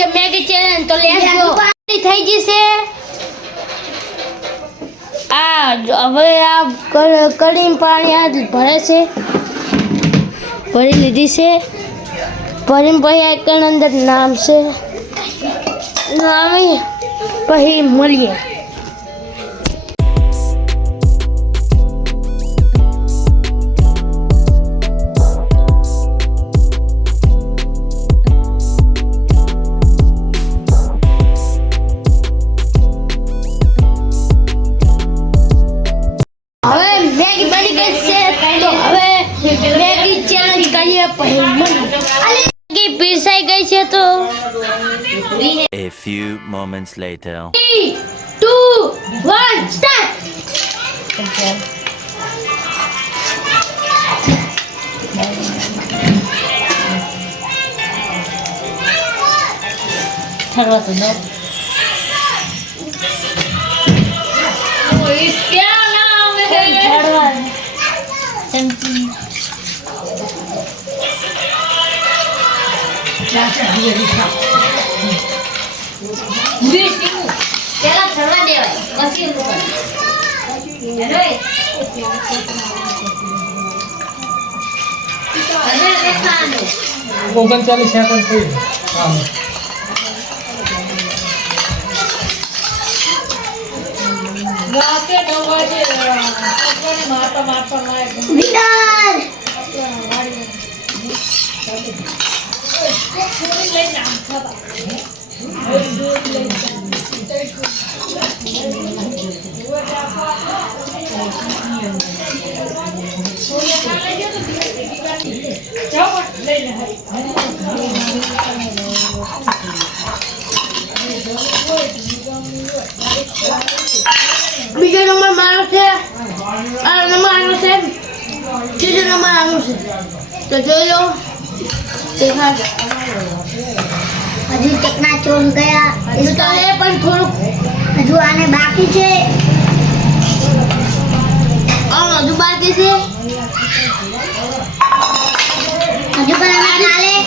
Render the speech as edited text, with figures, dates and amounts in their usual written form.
છે Maggi challenge તો let's go થઈ જશે આ હવે આ કઢી પાણી આ ભરે છે ભરી લીધી છે ભરીને પછી આઈકન અંદર નામ છે નામ પછી મળીએ A few moments later. 3, 2, 1, start. ठरवा तो दो क्या नाम है ठरवा चमची પેલા છડવા દેવાય પછી ઊંધું કરે હેલો 39 સેકન્ડ થઈ રાતે 9 વાગે આપણને મારતા વિનર બીજો નંબર મારો છે આ નંબર આનો છે ત્રીજો નંબર આનો છે તો જોઈ લો દેખાડ હજુ ટેકના ચોર ગયા હજુ તો એ પણ થોડુંક હજુ આને બાકી છે હજુ બાકી છે હજુ પણ આને ચાલે